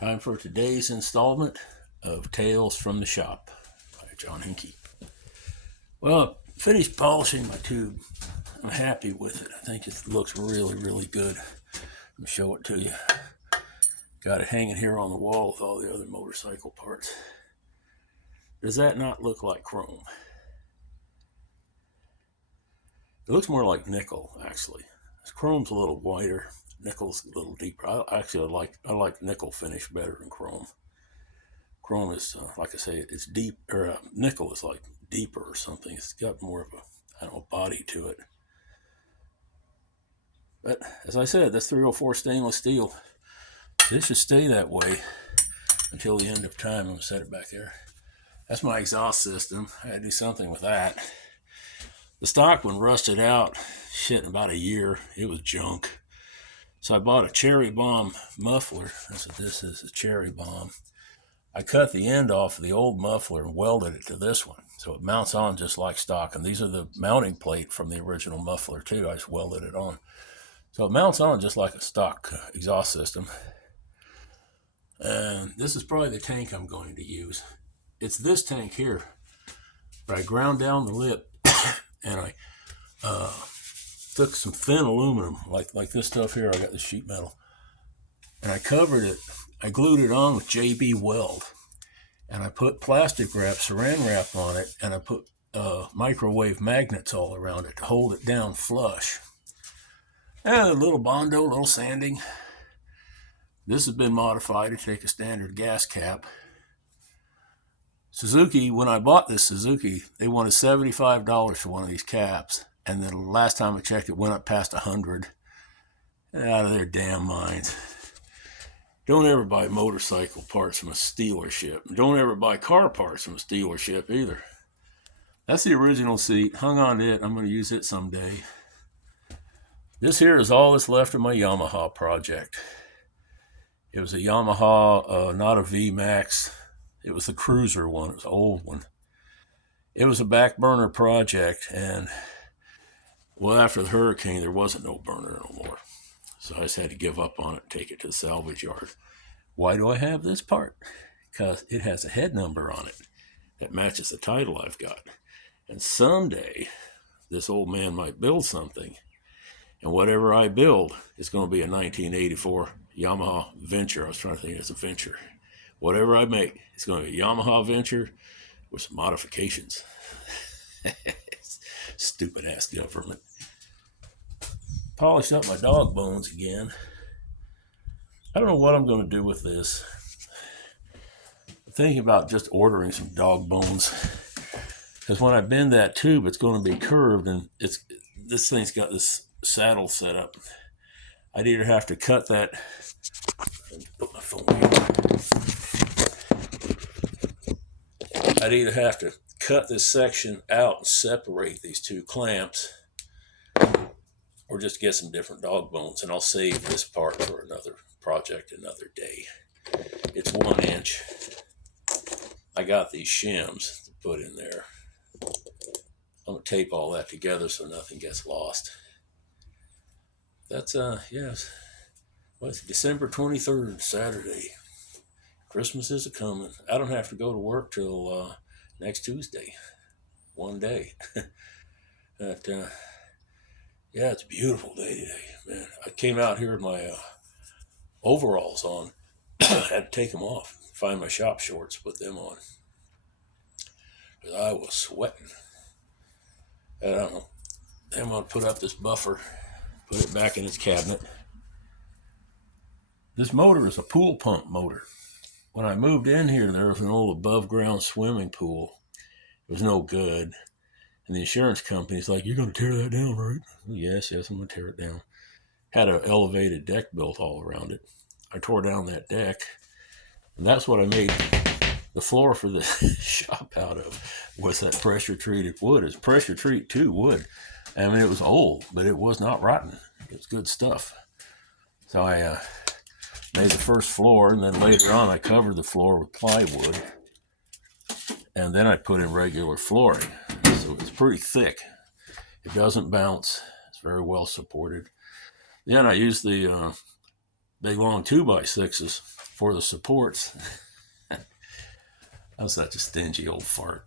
Time for today's installment of Tales from the Shop by John Hinkie. Well, finished polishing my tube. I'm happy with it. I think it looks really, really good. Let me show it to you. Got it hanging here on the wall with all the other motorcycle parts. Does that not look like chrome? It looks more like nickel, actually. Chrome's a little whiter. Nickel's a little deeper. I like nickel finish better than chrome. Chrome is, like I say, it's deep, or nickel is like deeper or something. It's got more of a, body to it. But as I said, that's 304 stainless steel. This should stay that way until the end of time. I'm going to set it back there. That's my exhaust system. I had to do something with that. The stock one rusted out, in about a year. It was junk. So I bought a Cherry Bomb muffler. That's what this is, a Cherry Bomb. I cut the end off of the old muffler and welded it to this one. So it mounts on just like stock. And these are the mounting plate from the original muffler too. I just welded it on. So it mounts on just like a stock exhaust system. And this is probably the tank I'm going to use. It's this tank here. But I ground down the lip and I took some thin aluminum, like this stuff here. I got the sheet metal. And I covered it. I glued it on with JB Weld. And I put plastic wrap, saran wrap on it. And I put microwave magnets all around it to hold it down flush. And a little Bondo, a little sanding. This has been modified to take a standard gas cap. Suzuki, when I bought this Suzuki, they wanted $75 for one of these caps. And then the last time I checked, it went up past $100. Out of their damn minds. Don't ever buy motorcycle parts from a dealership. Don't ever buy car parts from a dealership either. That's the original seat. Hung on to it. I'm going to use it someday. This here is all that's left of my Yamaha project. It was a Yamaha, not a VMAX. It was the Cruiser one. It was an old one. It was a back burner project, and well, after the hurricane, there wasn't no burner no more. So I just had to give up on it and take it to the salvage yard. Why do I have this part? Because it has a head number on it that matches the title I've got. And someday, this old man might build something, and whatever I build is going to be a 1984 Yamaha Venture. I was trying to think it's a Venture. Whatever I make, it's going to be a Yamaha Venture with some modifications. Stupid ass government. Polished up my dog bones again. I don't know what I'm going to do with this. I'm thinking about just ordering some dog bones. Because when I bend that tube, it's going to be curved, and this thing's got this saddle set up. I'd either have to cut that. Put my phone here. I'd either have to cut this section out and separate these two clamps, or just get some different dog bones, and I'll save this part for another project another day. It's 1 inch. I got these shims to put in there. I'm going to tape all that together so nothing gets lost. That's, yes. Well, it's December 23rd, Saturday. Christmas is a-coming. I don't have to go to work till next Tuesday. 1 day. But, yeah, it's a beautiful day today, man. I came out here with my overalls on. I had to take them off, find my shop shorts, put them on. Because I was sweating. I don't know. I'm going to put up this buffer, put it back in its cabinet. This motor is a pool pump motor. When I moved in here, there was an old above ground swimming pool. It was no good. And the insurance company's like, "You're going to tear that down, right?" Yes, I'm going to tear it down. Had an elevated deck built all around it. I tore down that deck, and that's what I made the floor for the shop out of, was that pressure treated wood. It's pressure treat 2 wood. I mean, it was old, but it was not rotten. It was good stuff. So I made the first floor, and then later on I covered the floor with plywood, and then I put in regular flooring. So it's pretty thick. It doesn't bounce. It's very well supported. Then I used the big long 2x6s for the supports. I'm such a stingy old fart.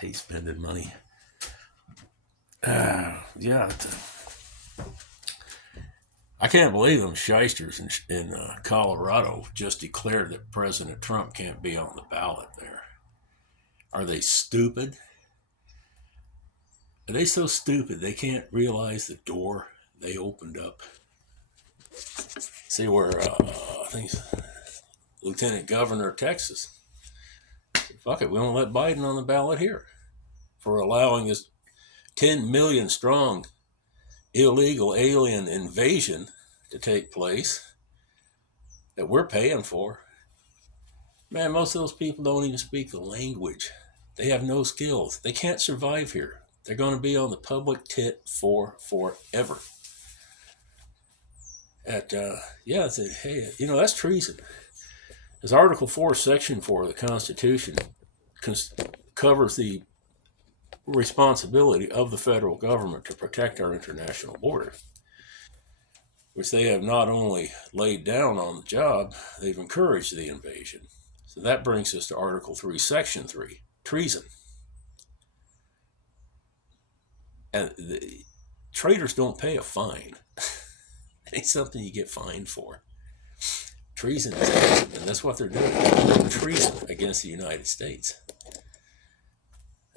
Hate spending money. Yeah. I can't believe them shysters in Colorado just declared that President Trump can't be on the ballot there. Are they stupid? Are they so stupid they can't realize the door they opened up? See where, I think Lieutenant Governor of Texas, fuck it, we won't let Biden on the ballot here for allowing this 10 million strong illegal alien invasion to take place that we're paying for. Man, most of those people don't even speak the language. They have no skills. They can't survive here. They're going to be on the public tit for forever. Yeah, hey, that's treason. As Article 4, Section 4 of the Constitution covers the responsibility of the federal government to protect our international border, which they have not only laid down on the job, they've encouraged the invasion. So that brings us to Article 3, Section 3, treason. And the traitors don't pay a fine. It ain't something you get fined for. Treason is treason, and that's what they're doing. They're doing treason against the United States.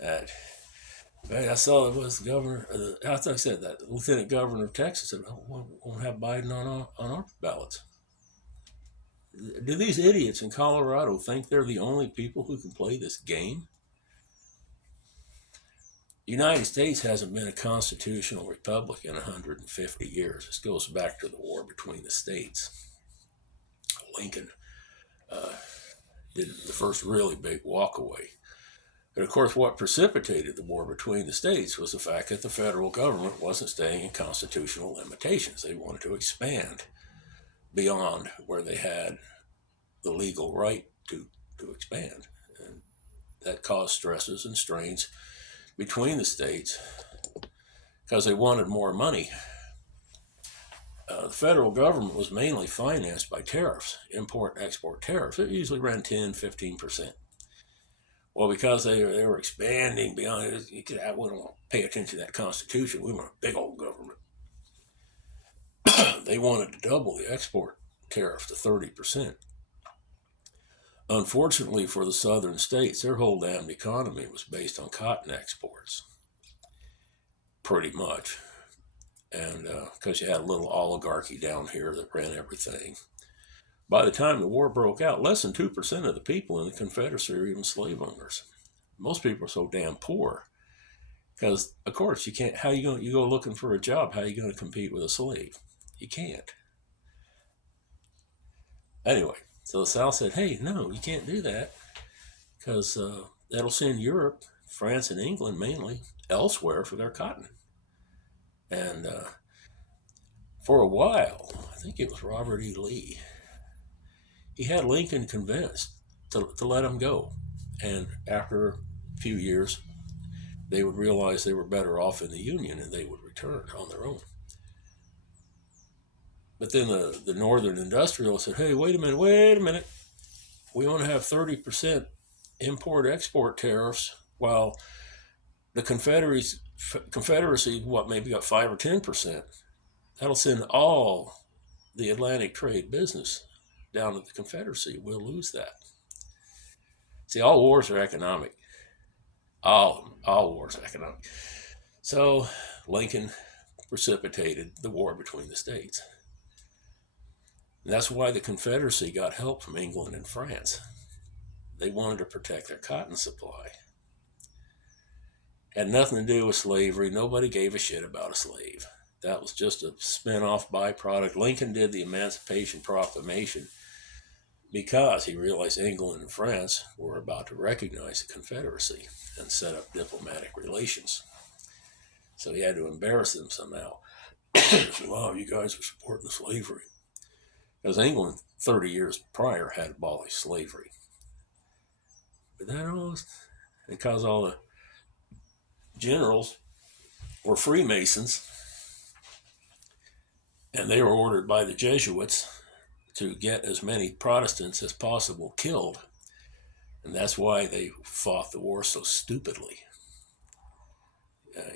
I saw it was the governor, I thought I said that, the Lieutenant Governor of Texas said, we won't have Biden on our ballots. Do these idiots in Colorado think they're the only people who can play this game? The United States hasn't been a constitutional republic in 150 years. This goes back to the war between the states. Lincoln did the first really big walkaway. But of course, what precipitated the war between the states was the fact that the federal government wasn't staying in constitutional limitations. They wanted to expand beyond where they had the legal right to expand. And that caused stresses and strains between the states because they wanted more money. The federal government was mainly financed by tariffs, import-export tariffs. It usually ran 10-15%. Well, because they were expanding beyond it, we don't want to pay attention to that Constitution. We want a big old government. They wanted to double the export tariff to 30%. Unfortunately for the southern states, their whole damn economy was based on cotton exports, pretty much. And because you had a little oligarchy down here that ran everything. By the time the war broke out, less than 2% of the people in the Confederacy were even slave owners. Most people are so damn poor because, of course, you can't. How you go looking for a job? How are you going to compete with a slave? You can't. Anyway, so the South said, "Hey, no, you can't do that because that'll send Europe, France, and England mainly elsewhere for their cotton." And for a while, I think it was Robert E. Lee, he had Lincoln convinced to let him go. And after a few years, they would realize they were better off in the Union and they would return on their own. But then the Northern Industrialists said, hey, wait a minute. We want to have 30% import-export tariffs while the Confederacy, maybe got 5 or 10%. That'll send all the Atlantic trade business down to the Confederacy. We'll lose that. See, all wars are economic. All wars are economic. So Lincoln precipitated the war between the states. And that's why the Confederacy got help from England and France. They wanted to protect their cotton supply. Had nothing to do with slavery. Nobody gave a shit about a slave. That was just a spin-off byproduct. Lincoln did the Emancipation Proclamation because he realized England and France were about to recognize the Confederacy and set up diplomatic relations. So he had to embarrass them somehow. So, wow, you guys are supporting slavery. Because England, 30 years prior, had abolished slavery. But that was because all the generals were Freemasons, and they were ordered by the Jesuits to get as many Protestants as possible killed. And that's why they fought the war so stupidly.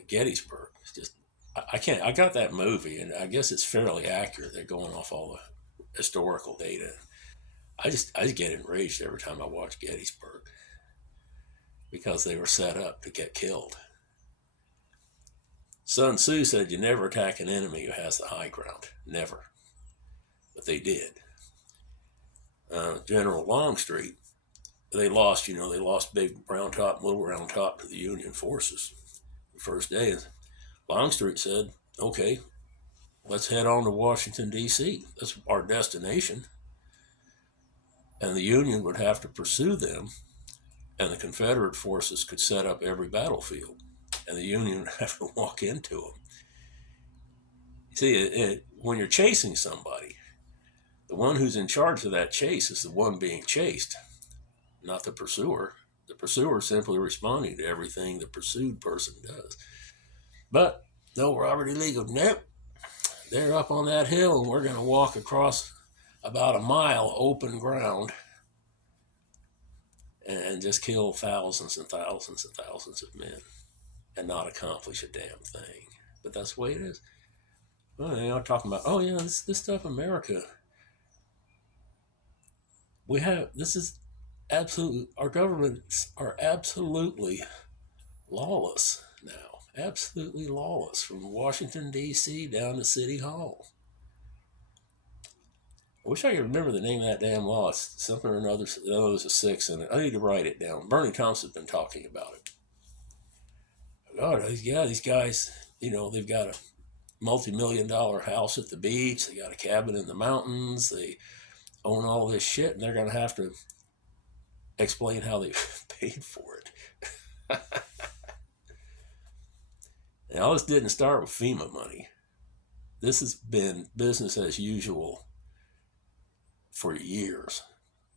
Gettysburg. It's just, I got that movie, and I guess it's fairly accurate. They're going off all the historical data. I just get enraged every time I watch Gettysburg because they were set up to get killed. Sun Tzu said you never attack an enemy who has the high ground. Never. But they did. General Longstreet, they lost Big Round Top, Little Round Top to the Union forces the first day. Longstreet said, okay, let's head on to Washington, D.C. That's our destination. And the Union would have to pursue them, and the Confederate forces could set up every battlefield, and the Union would have to walk into them. See, when you're chasing somebody, the one who's in charge of that chase is the one being chased, not the pursuer. The pursuer is simply responding to everything the pursued person does. But no, Robert E. Lee goes, nope, they're up on that hill, and we're going to walk across about a mile open ground and just kill thousands and thousands and thousands of men and not accomplish a damn thing. But that's the way it is. Well, they are talking about, oh yeah, this stuff America. This is absolutely, our governments are absolutely lawless now. Absolutely lawless, from Washington, D.C. down to City Hall. I wish I could remember the name of that damn law. It's something or another. There's a 6 in it. I need to write it down. Bernie Thompson's been talking about it. God, yeah, these guys, they've got a multi-million-dollar house at the beach. They got a cabin in the mountains. They own all this shit, and they're going to have to explain how they paid for it. Now, this didn't start with FEMA money. This has been business as usual for years.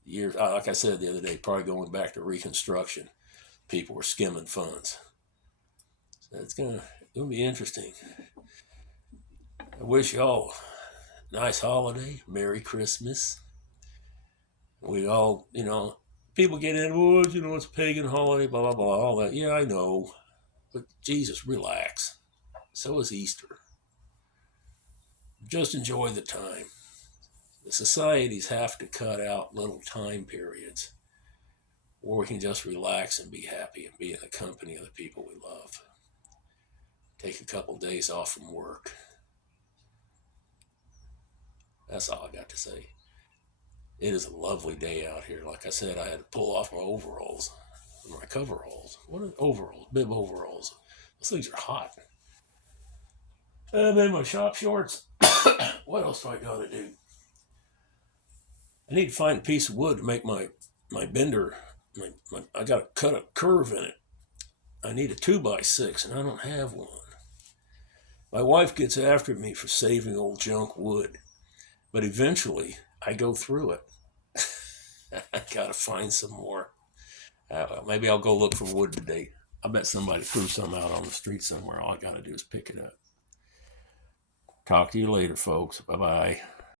Like I said the other day, probably going back to Reconstruction, people were skimming funds. So it's gonna be interesting. I wish y'all a nice holiday, Merry Christmas. We all, people get in, it's a pagan holiday, blah, blah, blah, all that. Yeah, I know. But Jesus, relax. So is Easter. Just enjoy the time. The societies have to cut out little time periods where we can just relax and be happy and be in the company of the people we love. Take a couple days off from work. That's all I got to say. It is a lovely day out here. Like I said, I had to pull off my overalls, my coveralls. What are overalls? Bib overalls. Those things are hot. And then my shop shorts. What else do I got to do? I need to find a piece of wood to make my bender. I got to cut a curve in it. I need a 2x6, and I don't have one. My wife gets after me for saving old junk wood, but eventually I go through it. I got to find some more. Maybe I'll go look for wood today. I bet somebody threw some out on the street somewhere. All I got to do is pick it up. Talk to you later, folks. Bye-bye.